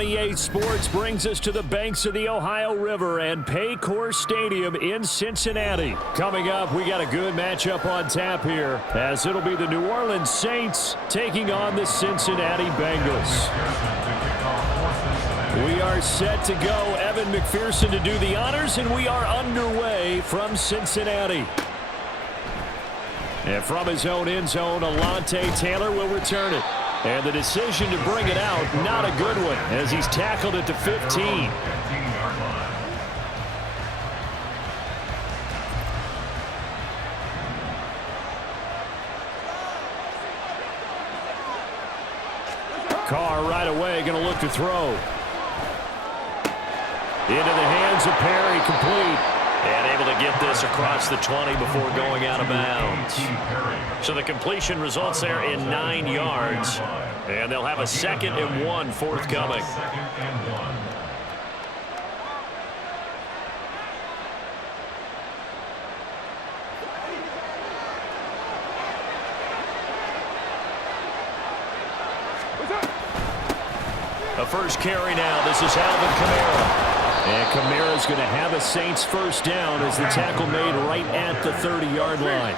28 Sports brings us to the banks of the Ohio River and Paycor Stadium in Cincinnati. Coming up, we got a good matchup on tap here, as it'll be the New Orleans Saints taking on the Cincinnati Bengals. We are set to go. Evan McPherson to do the honors, and we are underway from Cincinnati. And from his own end zone, Alontae Taylor will return it. And the decision to bring it out, not a good one, as he's tackled at the 15. Carr right away going to look to throw. Into the hands of Perry, complete. And able to get this across the 20 before going out of bounds. So the completion results there in 9 yards. And they'll have a 2nd and 1 forthcoming. A first carry now. This is Alvin Kamara. And Kamara's going to have a Saints first down as the tackle made right at the 30-yard line.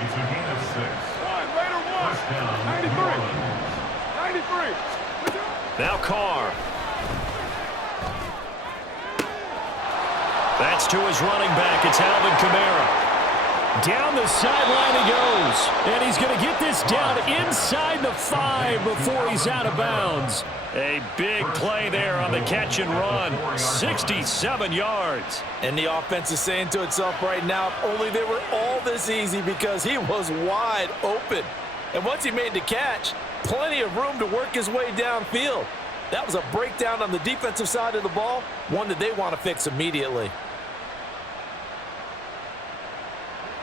It's a gain of 6. 93. Now Carr. That's to his running back. It's Alvin Kamara. Down the sideline he goes. And he's going to get this down inside the 5 before he's out of bounds. A big play there on the catch and run. 67 yards. And the offense is saying to itself right now, only they were all this easy because he was wide open. And once he made the catch, plenty of room to work his way downfield. That was a breakdown on the defensive side of the ball, one that they want to fix immediately.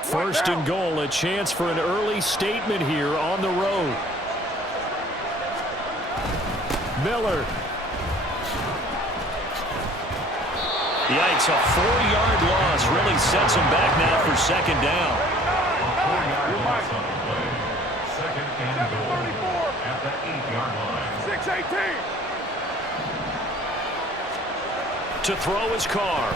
First and goal, a chance for an early statement here on the road. Miller. Yikes, a 4-yard loss really sets him back now for 2nd down. Second and goal at the 8-yard line. 6-18. To throw his Carr.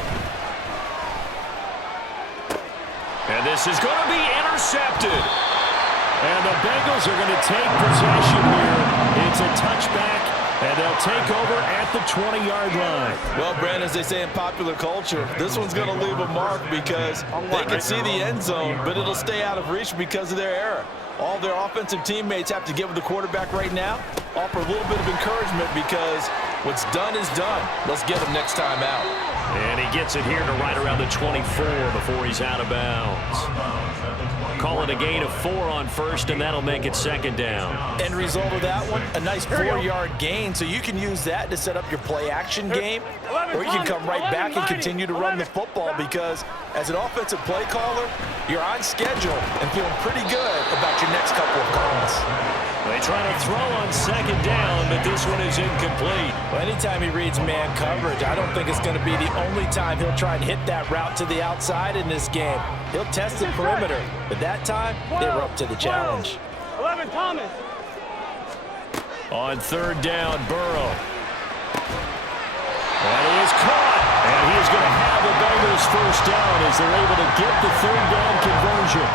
And this is going to be intercepted. And the Bengals are going to take possession here. It's a touchback. And they'll take over at the 20-yard line. Well, Brandon, as they say in popular culture, this one's going to leave a mark because they can see the end zone, but it'll stay out of reach because of their error. All their offensive teammates have to get with the quarterback right now, offer a little bit of encouragement because what's done is done. Let's get him next time out. And he gets it here to right around the 24 before he's out of bounds. Call it a gain of 4 on first, and that'll make it 2nd down. End result of that one, a nice 4-yard gain, so you can use that to set up your play-action game, or you can come right back and continue to run the football because as an offensive play caller, you're on schedule and feeling pretty good about your next couple of calls. They try to throw on 2nd down, but this one is incomplete. Well, anytime he reads man coverage, I don't think it's going to be the only time he'll try and hit that route to the outside in this game. He'll test the perimeter, but that time, they were up to the challenge. 11, Thomas. On 3rd down, Burrow. And he is caught. And he is going to have the Bengals first down as they're able to get the 3rd down conversion.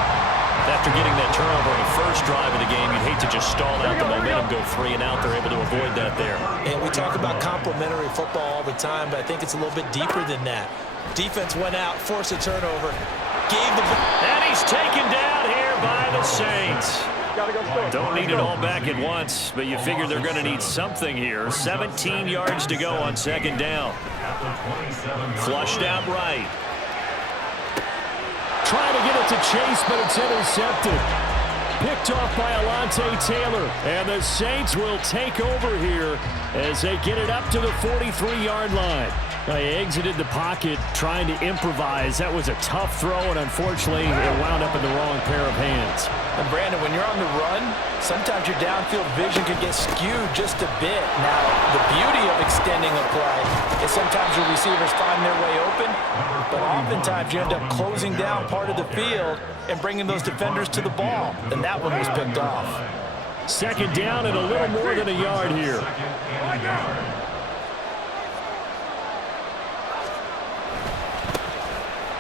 After getting that turnover on the first drive of the game, you'd hate to just stall out the momentum, go 3 and out. They're able to avoid that there. And we talk about complementary football all the time, but I think it's a little bit deeper than that. Defense went out, forced a turnover, gave the... And he's taken down here by the Saints. Don't need it all back at once, but you figure they're going to need something here. 17 yards to go on 2nd down. Flushed out right. Trying to get it to Chase, but it's intercepted. Picked off by Alontae Taylor. And the Saints will take over here as they get it up to the 43-yard line. They exited the pocket trying to improvise. That was a tough throw, and unfortunately, it wound up in the wrong pair of hands. And Brandon, when you're on the run, sometimes your downfield vision can get skewed just a bit. Now, the beauty of extending a play is sometimes your receivers find their way open, but oftentimes you end up closing down part of the field and bringing those defenders to the ball, and that one was picked off. Second down and a little more than a yard here.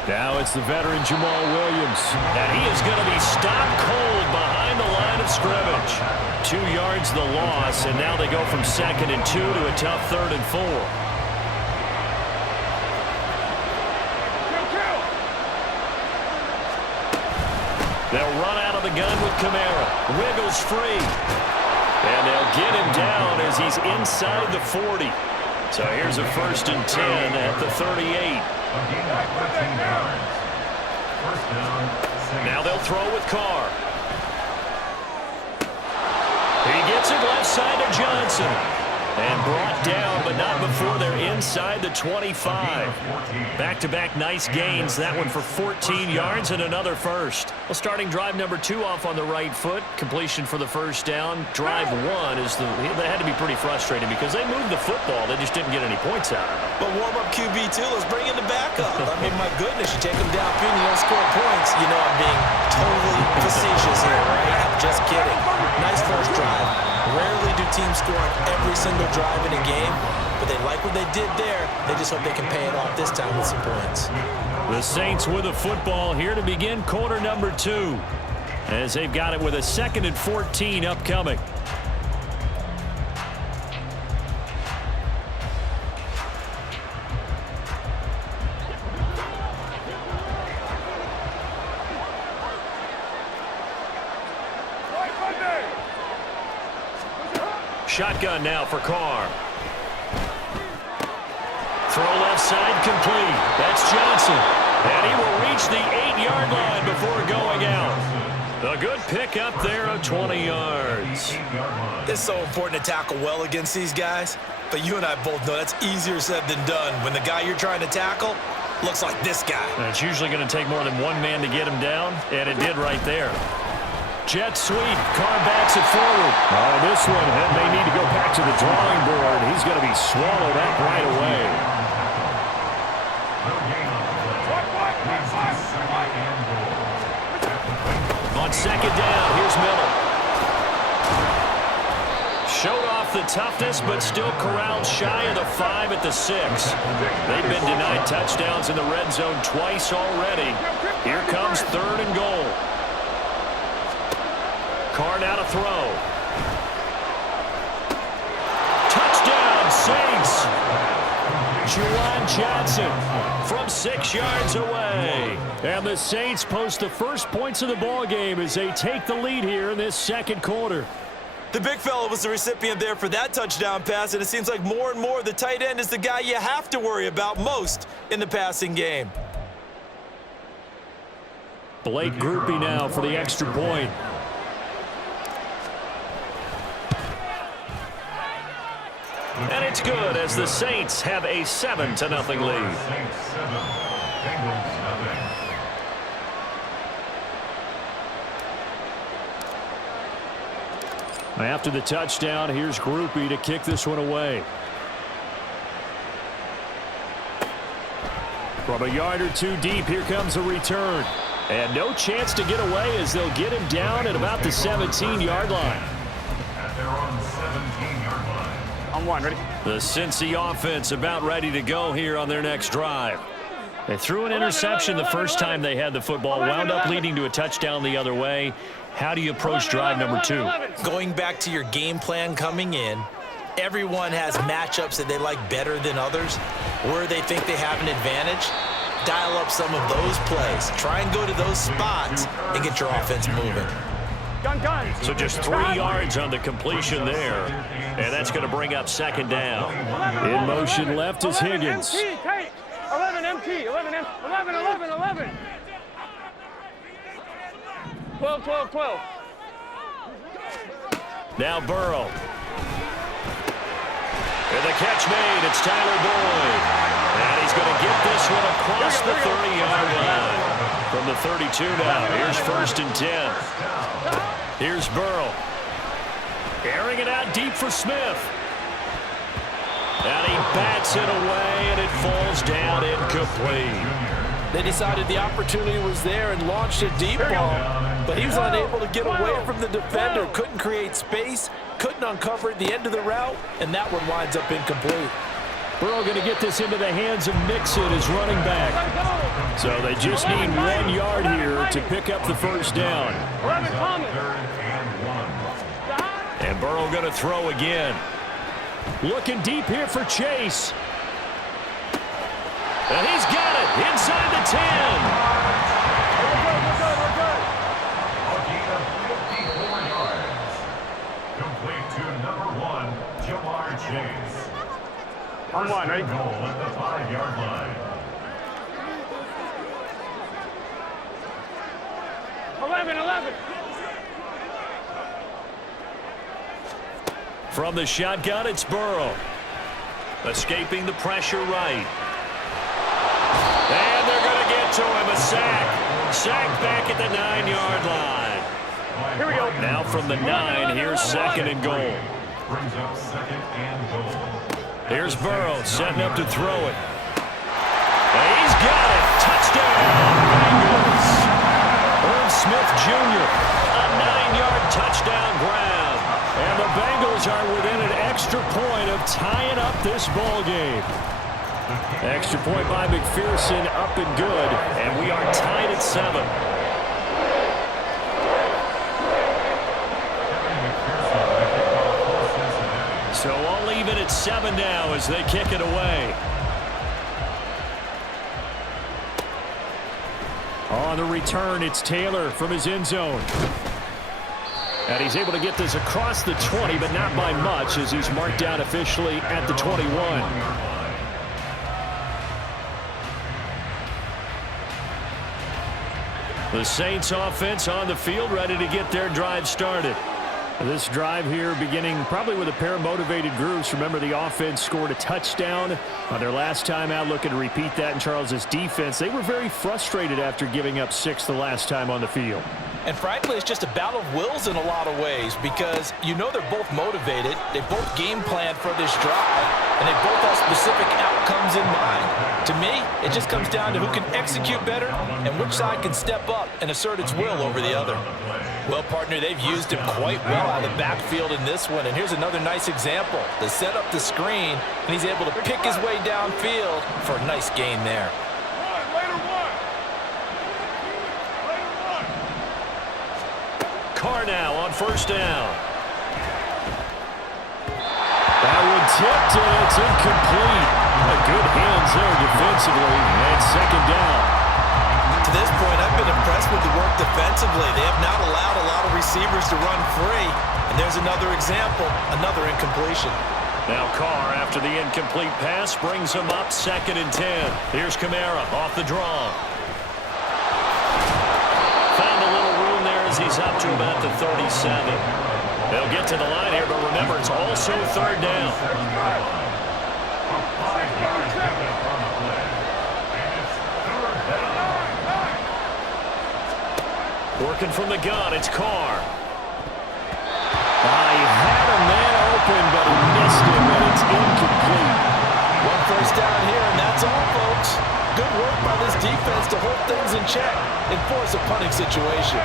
Now it's the veteran Jamal Williams. And he is going to be stopped cold behind the line of scrimmage. 2 yards the loss, and now they go from 2nd and 2 to a tough 3rd and 4. They'll run out of the gun with Kamara. Wiggles free. And they'll get him down as he's inside the 40. So here's a 1st and 10 at the 38. Now they'll throw with Carr. He gets it left side to Johnson. And brought down, but not before they're inside the 25. Back-to-back nice gains. That one for 14 yards and another first. Well, starting drive number 2 off on the right foot. Completion for the first down. Drive 1 is that had to be pretty frustrating because they moved the football. They just didn't get any points out of it. But warm-up QB2, let's bring in the backup. I mean, my goodness, you take them downfield and you don't score points. You know I'm being totally facetious here, right? I'm just kidding. Nice first drive. Rarely do teams score on every single drive in a game, but they like what they did there. They just hope they can pay it off this time with some points. The Saints with a football here to begin quarter number 2, as they've got it with a 2nd and 14 upcoming. Shotgun now for Carr. Throw left side complete. That's Johnson. And he will reach the 8-yard line before going out. A good pick up there of 20 yards. It's so important to tackle well against these guys. But you and I both know that's easier said than done when the guy you're trying to tackle looks like this guy. And it's usually going to take more than one man to get him down, and it did right there. Jet sweep. Carr backs it forward. Oh, this one may need to go back to the drawing board. He's going to be swallowed up right away. On 2nd down, here's Miller. Showed off the toughness, but still corralled shy of the 5 at the 6. They've been denied touchdowns in the red zone twice already. Here comes 3rd and goal. Carr now to throw. Touchdown, Saints. Juwan Johnson from 6 yards away. And the Saints post the first points of the ball game as they take the lead here in this 2nd quarter. The big fella was the recipient there for that touchdown pass, and it seems like more and more the tight end is the guy you have to worry about most in the passing game. Blake Groupie now for the extra point. And it's good as the Saints have a 7-0 lead. After the touchdown, here's Groupie to kick this one away. From a yard or 2 deep, here comes a return. And no chance to get away as they'll get him down at about the 17-yard line. On 1, ready? The Cincy offense about ready to go here on their next drive. They threw an interception the first time they had the football, wound up leading to a touchdown the other way. How do you approach drive number 2? Going back to your game plan coming in, everyone has matchups that they like better than others. Where they think they have an advantage, dial up some of those plays. Try and go to those spots and get your offense moving. So just 3 yards on the completion there. And that's going to bring up 2nd down. In motion left is Higgins. 11 MT, 11 M, 11, 11, 11. 12, 12, 12. Now Burrow. And the catch made. It's Tyler Boyd. And he's going to get this one across the 30-yard line. From the 32 now. Here's 1st and 10. Here's Burrow. Airing it out deep for Smith. And he bats it away, and it falls down incomplete. They decided the opportunity was there and launched a deep ball, but he was unable to get away from the defender, couldn't create space, couldn't uncover the end of the route, and that one winds up incomplete. Burrow going to get this into the hands of Mixon as running back. So they just need 1 yard here to pick up the first down. And Burrow going to throw again. Looking deep here for Chase. And he's got it inside the 10. Complete to number 1, Jamar Chase. On one, right? Goal at the 5-yard line. 11. From the shotgun, it's Burrow. Escaping the pressure right. And they're going to get to him. A sack. Sack back at the 9-yard line. Here we go. Now from the 9, here's 2nd and goal. Brings up 2nd and goal. Here's Burrow setting up to throw it. And he's got it. Touchdown, Bengals. Irv Smith Jr., a 9-yard touchdown grab. And the Bengals are within an extra point of tying up this ball game. Extra point by McPherson, up and good. And we are tied at 7. So I'll leave it at 7 now as they kick it away. On the return, it's Taylor from his end zone. And he's able to get this across the 20, but not by much, as he's marked down officially at the 21. The Saints offense on the field, ready to get their drive started. This drive here beginning probably with a pair of motivated groups. Remember, the offense scored a touchdown on their last time out, looking to repeat that in Charles's defense. They were very frustrated after giving up 6 the last time on the field. And frankly, it's just a battle of wills in a lot of ways, because you know they're both motivated, they both game planned for this drive, and they both have specific outcomes in mind. To me, it just comes down to who can execute better and which side can step up and assert its will over the other. Well, partner, they've used him quite well out of the backfield in this one, and here's another nice example. They set up the screen, and he's able to pick his way downfield for a nice gain there. Carr now on first down. That one tipped, and it's incomplete. A good hands there defensively, and 2nd down. To this point, I've been impressed with the work defensively. They have not allowed a lot of receivers to run free, and there's another example, another incompletion. Now Carr, after the incomplete pass, brings him up 2nd and 10. Here's Kamara off the draw. Found a little room there as he's up to about the 37. They'll get to the line here, but remember, it's also 3rd down. Working from the gun, it's Carr. He had a man open, but he missed him, and it's incomplete. 1 first down here, and that's all, folks. Good work by this defense to hold things in check and force a punting situation.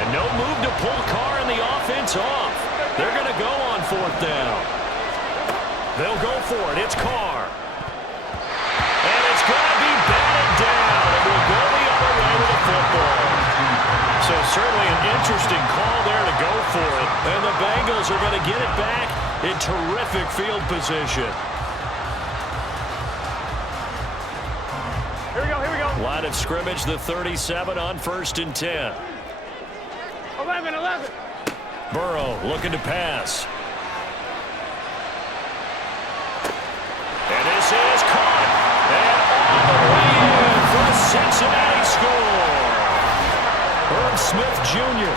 And no move to pull Carr and the offense off. They're going to go on 4th down. They'll go for it. It's Carr. And it's going to be batted down, and we'll go the other way with the football. So certainly an interesting call there to go for it. And the Bengals are going to get it back in terrific field position. Here we go. Line of scrimmage, the 37 on 1st and 10. 11. Burrow looking to pass. And this is caught. And all the way in for a Cincinnati score. Irv Smith Jr.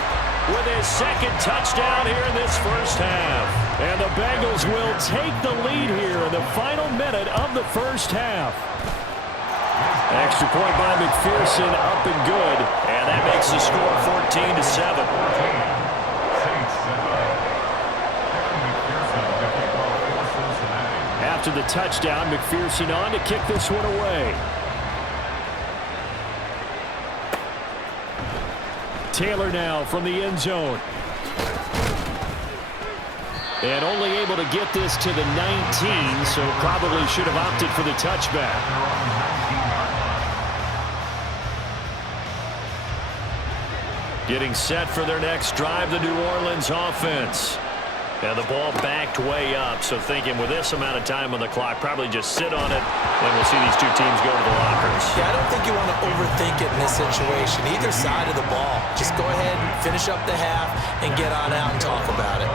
with his 2nd touchdown here in this first half. And the Bengals will take the lead here in the final minute of the first half. Extra point by McPherson, up and good. And that makes the score 14-7. After the touchdown, McPherson on to kick this one away. Taylor now from the end zone. And only able to get this to the 19, so probably should have opted for the touchback. Getting set for their next drive, the New Orleans offense. And the ball backed way up, so thinking with this amount of time on the clock, probably just sit on it, and we'll see these two teams go to the lockers. Yeah, I don't think you want to overthink it in this situation. Either side of the ball. Just go ahead and finish up the half and get on out and talk about it.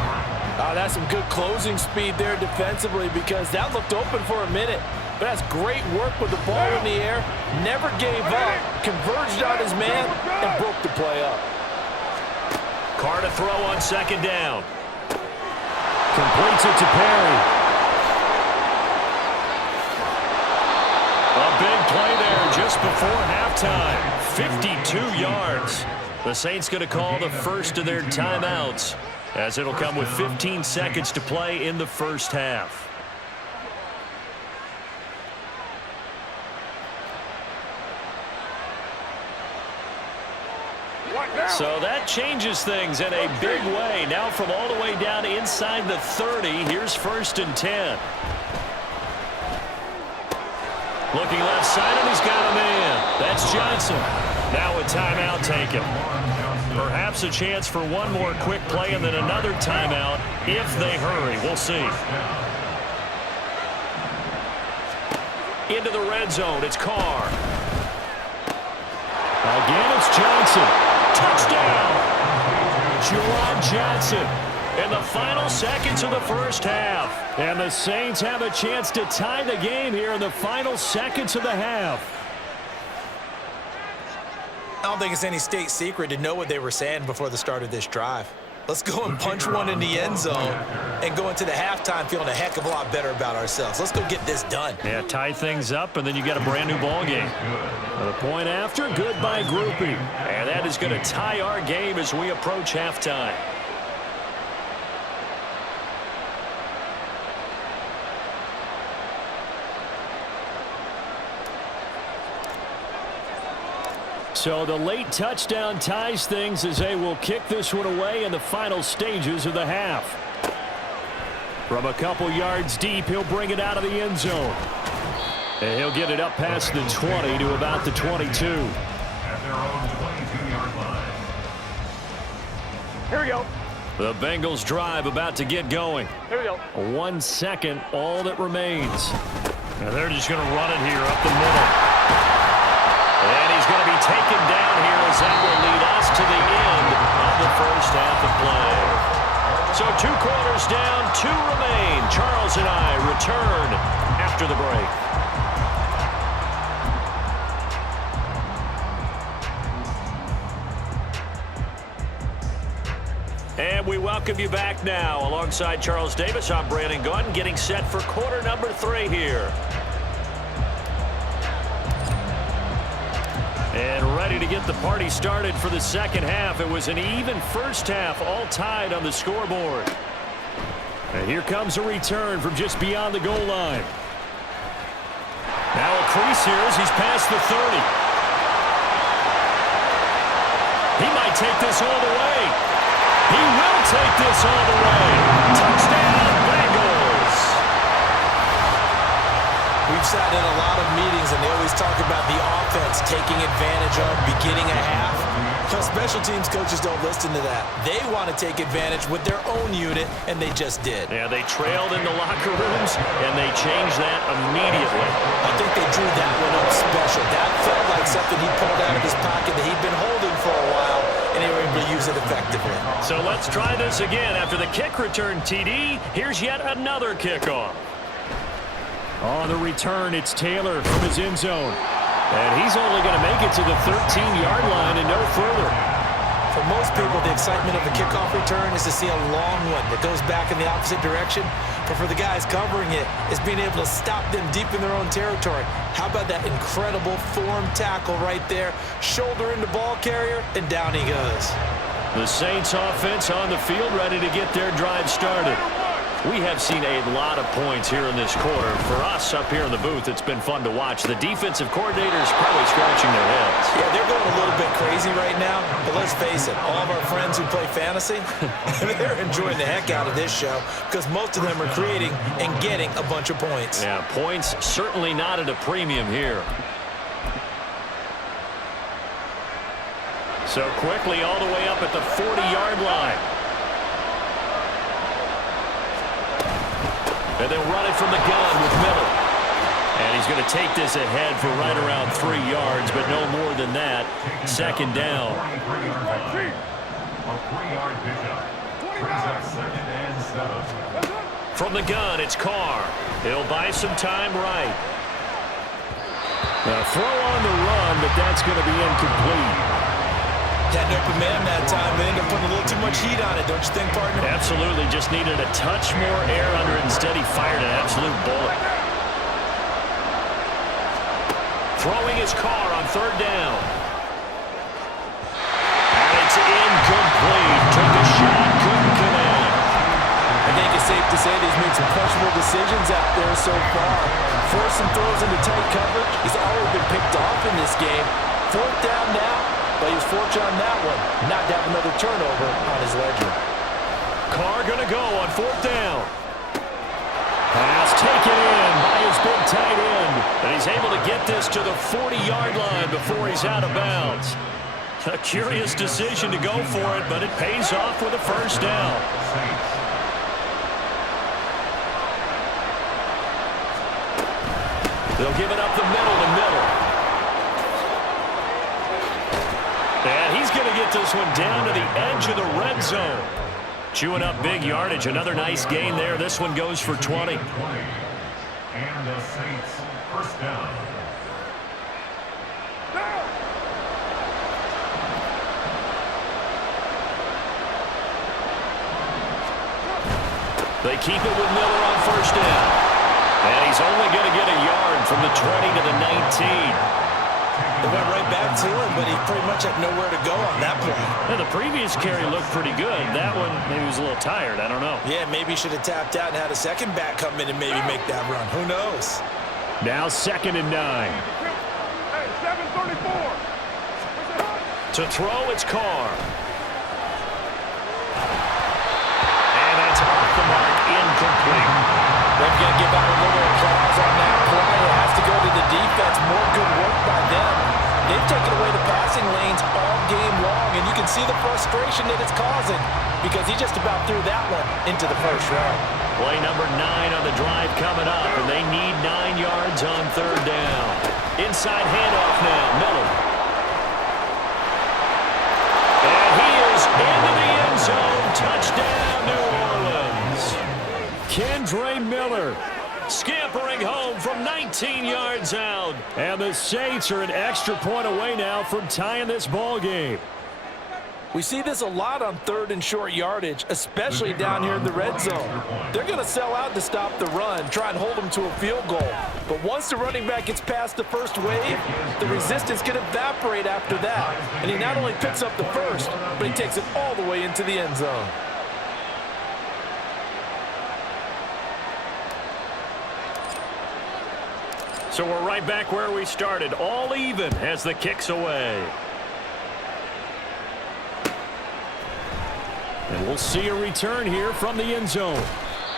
That's some good closing speed there defensively, because that looked open for a minute. But that's great work with the ball in the air. Never gave up, converged on his man, and broke the play up. Carr to throw on second down. Completes it to Perry. A big play there just before halftime. 52 yards. The Saints going to call the first of their timeouts, as it'll come with 15 seconds to play in the first half. So that changes things in a big way. Now from all the way down inside the 30, here's 1st and 10. Looking left side, and he's got a man. That's Johnson. Now a timeout taken. Perhaps a chance for one more quick play and then another timeout if they hurry. We'll see. Into the red zone, it's Carr. Again, it's Johnson. Touchdown! Juwan Johnson in the final seconds of the first half. And the Saints have a chance to tie the game here in the final seconds of the half. I don't think it's any state secret to know what they were saying before the start of this drive. Let's go and punch one in the end zone and go into the halftime feeling a heck of a lot better about ourselves. Let's go get this done. Yeah, tie things up, and then you get a brand new ball game. The point after, good by grouping. And that is going to tie our game as we approach halftime. So the late touchdown ties things as they will kick this one away in the final stages of the half. From a couple yards deep, he'll bring it out of the end zone. And he'll get it up past the 20 to about the 22. At their own 22-yard line. Here we go. The Bengals drive about to get going. Here we go. 1 second, all that remains. Now they're just going to run it here up the middle. And he's going to be taken down here as that will lead us to the end of the first half of play. So 2 quarters down, 2 remain. Charles and I return after the break. And we welcome you back now. Alongside Charles Davis, I'm Brandon Gaudin, getting set for quarter number 3 here. And ready to get the party started for the second half. It was an even first half, all tied on the scoreboard. And here comes a return from just beyond the goal line. Now a crease here as he's past the 30. He might take this all the way. He will take this all the way. Touchdown, Bengals. We've sat in a lot of meetings, and they always talk about the offense taking advantage of beginning a half. But special teams coaches don't listen to that. They want to take advantage with their own unit, and they just did. Yeah, they trailed in the locker rooms, and they changed that immediately. I think they drew that one up special. That felt like something he pulled out of his pocket that he'd been holding for a while, and they were able to use it effectively. So let's try this again. After the kick return, TD, here's yet another kickoff. On the return, it's Taylor from his end zone. And he's only going to make it to the 13-yard line and no further. For most people, the excitement of a kickoff return is to see a long one that goes back in the opposite direction. But for the guys covering it, it's being able to stop them deep in their own territory. How about that incredible form tackle right there? Shoulder into ball carrier, and down he goes. The Saints offense on the field ready to get their drive started. We have seen a lot of points here in this quarter. For us up here in the booth, it's been fun to watch. The defensive coordinators probably scratching their heads. Yeah, they're going a little bit crazy right now, but let's face it, all of our friends who play fantasy, they're enjoying the heck out of this show because most of them are creating and getting a bunch of points. Yeah, points certainly not at a premium here. So quickly all the way up at the 40-yard line. And they'll run it from the gun with Miller. And he's going to take this ahead for right around 3 yards, but no more than that. Second down. A 3-yard pickup. Brings up 2nd and 7. From the gun, it's Carr. He'll buy some time right. Now throw on the run, but that's going to be incomplete. Had an open man that time. They ended up putting a little too much heat on it, don't you think, partner? Absolutely. Just needed a touch more air under it. Instead, he fired an absolute bullet. Throwing his Carr on 3rd down. And it's incomplete. Took a shot, couldn't connect. I think it's safe to say that he's made some questionable decisions out there so far. Forced some throws into tight coverage. He's already been picked off in this game. 4th down now. But he was fortunate on that one, not to have another turnover on his ledger. Carr going to go on 4th down. Pass taken in by his big tight end. And he's able to get this to the 40-yard line before he's out of bounds. A curious decision to go for it, but it pays off with a 1st down. They'll give it up the middle to Miller. And he's going to get this one down to the edge of the red zone. Chewing up big yardage. Another nice gain there. This one goes for 20. And the Saints 1st down. They keep it with Miller on 1st down. And he's only going to get a yard from the 20 to the 19. They went right back to him, but he pretty much had nowhere to go on that play. Yeah, the previous carry looked pretty good. That one, maybe he was a little tired. I don't know. Yeah, maybe he should have tapped out and had a second back come in and maybe make that run. Who knows? Now 2nd and 9. Hey, 734. To throw, it's Carr. And that's off the mark, incomplete. They're going to give out a little applause on that play. It has to go to the defense. More good work by them. They've taken away the passing lanes all game long, and you can see the frustration that it's causing because he just about threw that one into the 1st round. Play number 9 on the drive coming up, and they need 9 yards on 3rd down. Inside handoff now, Miller. And he is into the end zone. Touchdown, New Orleans. Kendre Miller scampering home from 19 yards out. And the Saints are an extra point away now from tying this ball game. We see this a lot on 3rd and short yardage, especially down here in the red zone. They're going to sell out to stop the run, try and hold them to a field goal. But once the running back gets past the 1st wave, the resistance can evaporate after that. And he not only picks up the 1st, but he takes it all the way into the end zone. So we're right back where we started, all even as the kick's away. And we'll see a return here from the end zone.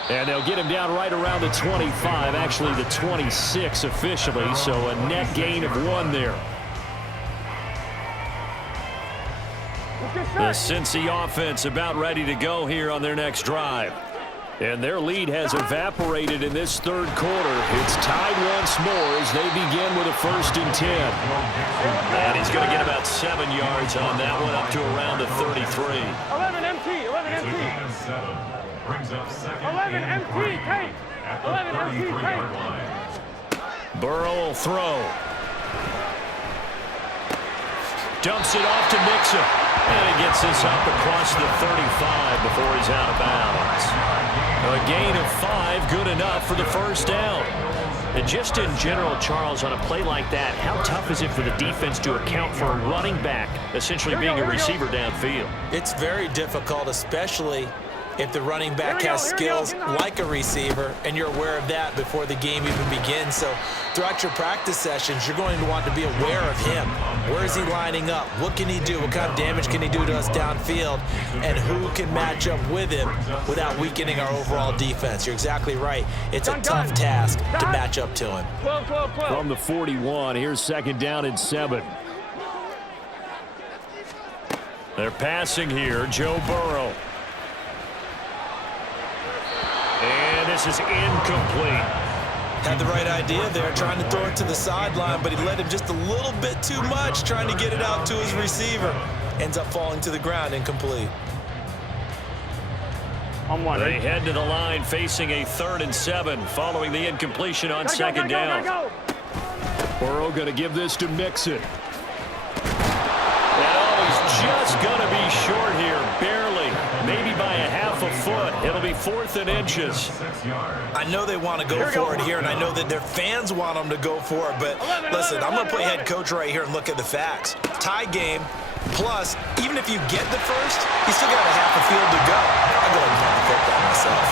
And they'll get him down right around the 25, actually the 26 officially, so a net gain of 1 there. The Cincy offense about ready to go here on their next drive. And their lead has evaporated in this 3rd quarter. It's tied once more as they begin with a 1st and 10. And he's going to get about 7 yards on that one, up to around the 33. 11 MT, 11 MT. Brings up 2nd 11 and MT, tape. 11 MT, tape. Burrow will throw. Dumps it off to Mixon. And he gets this up across the 35 before he's out of bounds. A gain of 5, good enough for the 1st down. And just in general, Charles, on a play like that, how tough is it for the defense to account for a running back essentially being a receiver downfield? It's very difficult, especially if the running back has skills like a receiver, and you're aware of that before the game even begins. So throughout your practice sessions, you're going to want to be aware of him. Where is he lining up? What can he do? What kind of damage can he do to us downfield? And who can match up with him without weakening our overall defense? You're exactly right. It's a tough task to match up to him. From the 41, here's 2nd down and 7. They're passing here, Joe Burrow. And this is incomplete. Had the right idea there, trying to throw it to the sideline, but he led him just a little bit too much, trying to get it out to his receiver. Ends up falling to the ground, incomplete. They head to the line facing a 3rd and 7 following the incompletion on 2nd down. Burrow going to give this to Mixon. Just going to be short here, barely, maybe by a half a foot. It'll be 4th and inches. I know they want to go for it here, and I know that their fans want them to go for it, but listen, I'm going to play head coach right here and look at the facts. Tie game, plus, even if you get the first, you still got a half a field to go. I'll go ahead and run the football myself.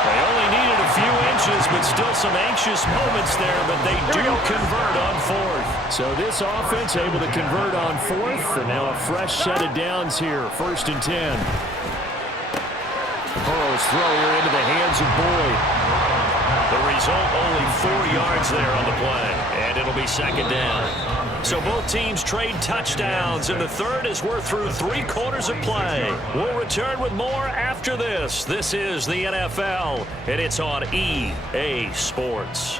They only needed a few inches, but still some anxious moments there, but they do convert on 4th. So this offense able to convert on 4th, and now a fresh set of downs here, 1st and 10. Burrow's throw here into the hands of Boyd. The result, only 4 yards there on the play, and it'll be 2nd down. So both teams trade touchdowns, and the 3rd as we're through 3 quarters of play. We'll return with more after this. This is the NFL, and it's on EA Sports.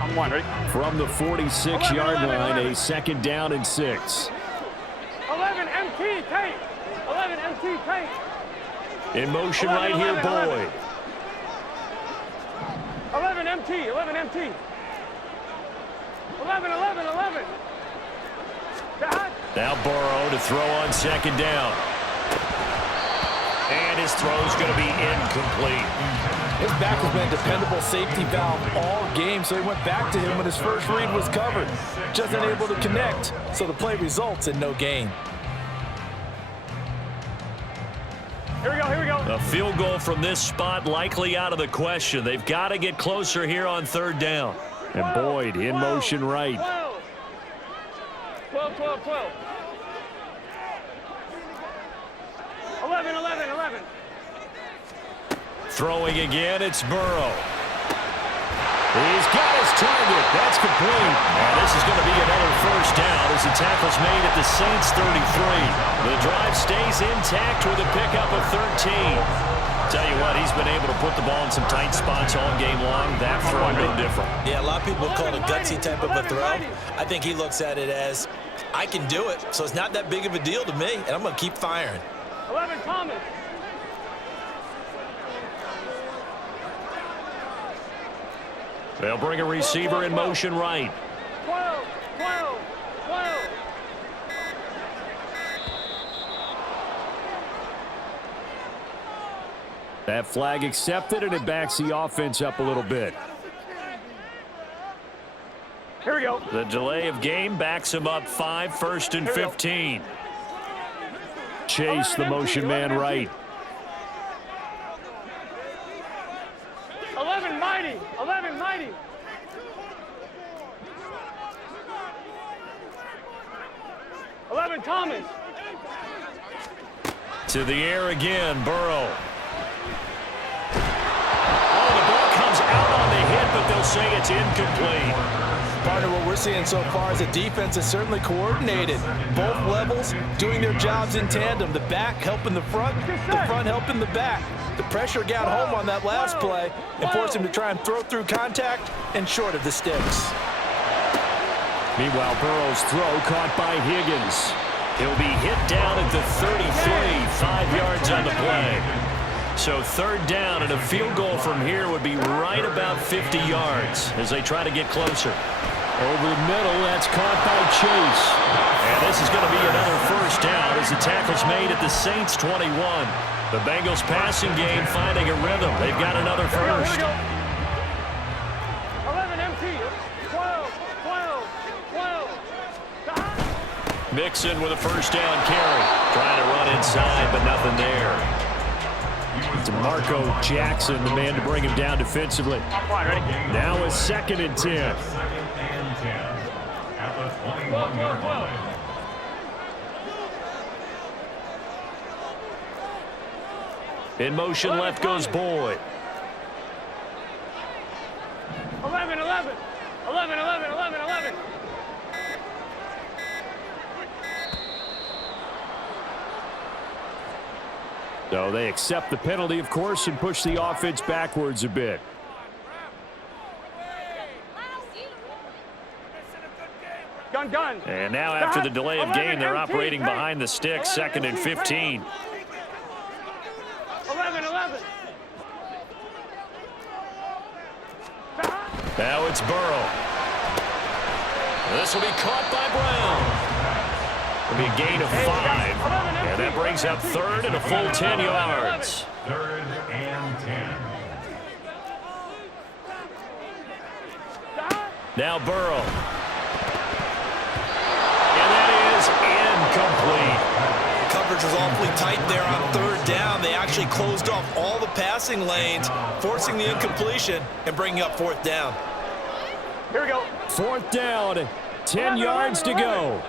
I'm wondering. From the 46-yard line, a 2nd down and 6. 11 MT tape. 11 MT tape. In motion right here, Boyd. 11 MT. 11 MT. 11. Now Burrow to throw on 2nd down. And his throw's going to be incomplete. His back has been a dependable safety valve all game, so he went back to him when his first read was covered. Just unable to connect, so the play results in no gain. Here we go. A field goal from this spot likely out of the question. They've got to get closer here on 3rd down. And Boyd in motion right. 12. 11. Throwing again, it's Burrow. He's got his target. That's complete. And this is going to be another 1st down as the tackle's made at the Saints 33. The drive stays intact with a pickup of 13. Tell you what, he's been able to put the ball in some tight spots all game long. That throw no different. Yeah, a lot of people call it a gutsy type of a throw. I think he looks at it as, I can do it, so it's not that big of a deal to me, and I'm going to keep firing. 11 Thomas. They'll bring a receiver in motion right. 12. That flag accepted, and it backs the offense up a little bit. Here we go. The delay of game backs him up 5, 1st and 15. Chase, the motion man right. 11 mighty. 11 Thomas. To the air again, Burrow. Oh, the ball comes out on the hit, but they'll say it's incomplete. Partner, what we're seeing so far is the defense is certainly coordinated. Both levels doing their jobs in tandem. The back helping the front helping the back. The pressure got home on that last play and forced him to try and throw through contact and short of the sticks. Meanwhile, Burrow's throw caught by Higgins. He'll be hit down at the 33, 5 yards on the play. So 3rd down, and a field goal from here would be right about 50 yards as they try to get closer. Over the middle, that's caught by Chase. And this is going to be another 1st down as the tackle's made at the Saints 21. The Bengals passing game finding a rhythm. They've got another 1st. 11 MT. 12. Mixon with a first down carry. Trying to run inside, but nothing there. DeMarco Jackson, the man to bring him down defensively. Now a 2nd and 10. At the 21-yard line. In motion, left goes Boyd. 11, 11. 11, 11, 11, 11. So they accept the penalty, of course, and push the offense backwards a bit. Gun. And now after the delay of game, they're operating behind the sticks, 2nd and 15. 11, 11. Now it's Burrow. This will be caught by Brown. It'll be a gain of 5. And that brings up 3rd and a full 10 yards. 3rd and 10. Now Burrow. And that is incomplete. Coverage was awfully tight there on 3rd down. They actually closed off all the passing lanes, forcing the incompletion and bringing up 4th down. Here we go. 4th down, 10 yards to go.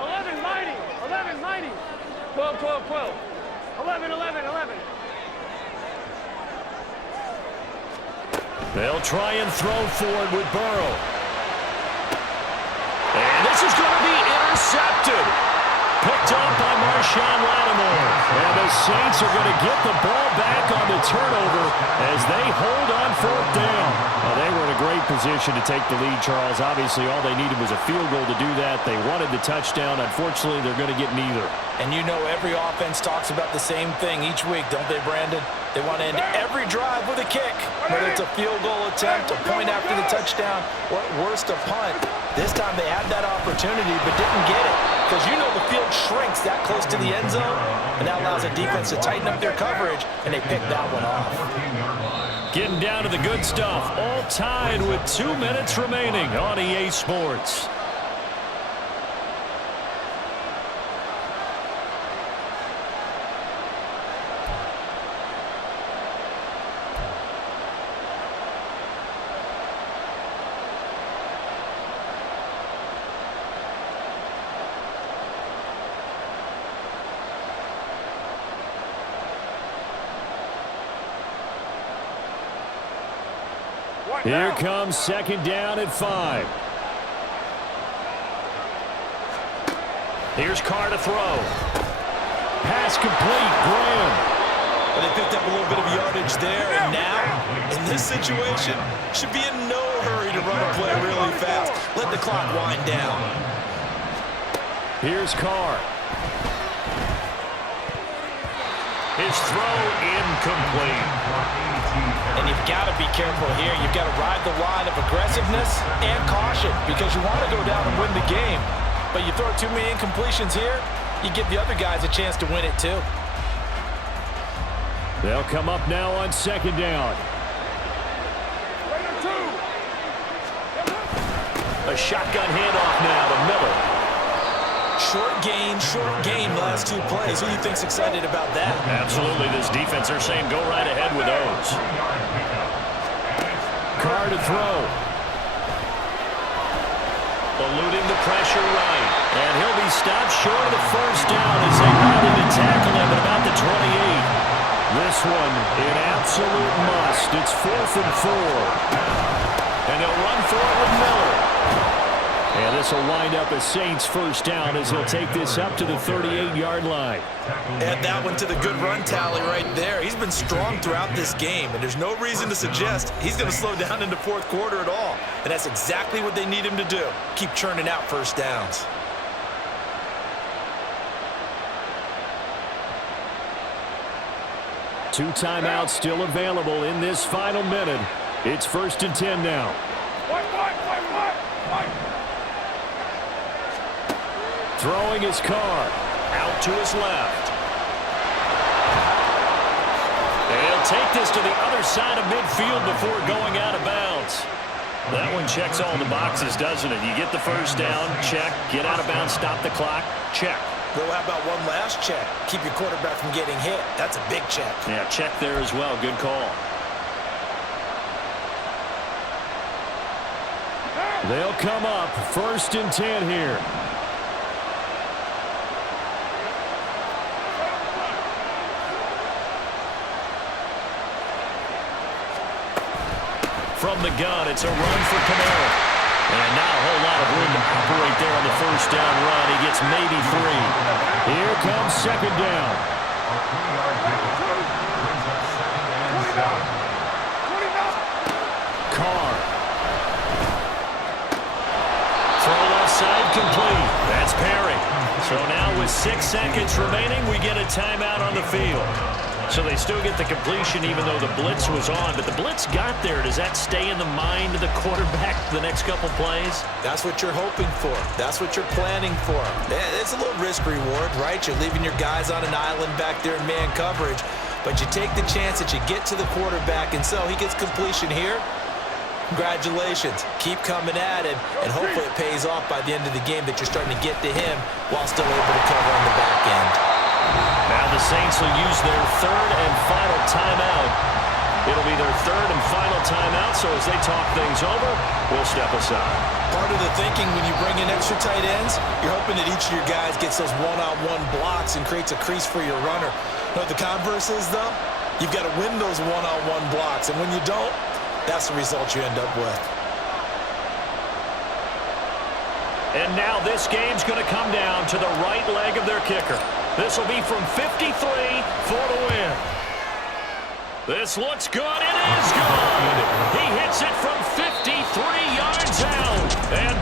11, mighty. 11, mighty. 12, 12, 12. 11, 11, 11. They'll try and throw forward with Burrow. And this is going to be intercepted. Picked up by Marshawn Lattimore. And the Saints are going to get the ball back on the turnover as they hold on 4th down. Well, they were in a great position to take the lead, Charles. Obviously, all they needed was a field goal to do that. They wanted the touchdown. Unfortunately, they're going to get neither. And you know every offense talks about the same thing each week, don't they, Brandon? They want to end every drive with a kick, whether it's a field goal attempt, a point after the touchdown, or at worst, a punt. This time they had that opportunity but didn't get it because you know the field shrinks that close to the end zone, and that allows the defense to tighten up their coverage, and they picked that one off. Getting down to the good stuff, all tied with 2 minutes remaining on EA Sports. Here comes 2nd down and 5. Here's Carr to throw. Pass complete, Graham. Well, they picked up a little bit of yardage there, and now, in this situation, should be in no hurry to run a play really fast. Let the clock wind down. Here's Carr. His throw incomplete. And you've got to be careful here. You've got to ride the line of aggressiveness and caution because you want to go down and win the game. But you throw too many incompletions here, you give the other guys a chance to win it too. They'll come up now on 2nd down. A shotgun handoff now to Miller. Short gain the last 2 plays. Who do you think's excited about that? Absolutely. This defense, they're saying go right ahead with those. Carr to throw. Eluding the pressure right. And he'll be stopped short of the 1st down as they rally to tackle him at about the 28. This one an absolute must. It's 4th and 4. And they'll run for it with Miller. And this will wind up a Saints 1st down as he'll take this up to the 38-yard line. Add that one to the good run tally right there. He's been strong throughout this game, and there's no reason to suggest he's going to slow down into 4th quarter at all. And that's exactly what they need him to do. Keep churning out 1st downs. Two timeouts still available in this final minute. It's 1st and 10 now. Throwing his Carr out to his left. They'll take this to the other side of midfield before going out of bounds. That one checks all the boxes, doesn't it? You get the first down, check. Get out of bounds, stop the clock, check. Well, how about one last check? Keep your quarterback from getting hit. That's a big check. Yeah, check there as well. Good call. They'll come up 1st and 10 here. From the gun, it's a run for Camara. And now a whole lot of room to operate there on the first down run. He gets maybe 3. Here comes 2nd down. Carr. Throw left side complete. That's Perry. So now with 6 seconds remaining, we get a timeout on the field. So they still get the completion even though the blitz was on. But the blitz got there. Does that stay in the mind of the quarterback the next couple plays? That's what you're hoping for. That's what you're planning for. It's a little risk reward, right? You're leaving your guys on an island back there in man coverage. But you take the chance that you get to the quarterback. And so he gets completion here. Congratulations. Keep coming at him. And hopefully it pays off by the end of the game that you're starting to get to him while still able to cover on the back end. Now the Saints will use their 3rd and final timeout. It'll be their 3rd and final timeout, so as they talk things over, we'll step aside. Part of the thinking when you bring in extra tight ends, you're hoping that each of your guys gets those one-on-one blocks and creates a crease for your runner. You know what the converse is, though? You've got to win those one-on-one blocks, and when you don't, that's the result you end up with. And now this game's going to come down to the right leg of their kicker. This will be from 53 for the win. This looks good. It is good. He hits it from 53 yards out. And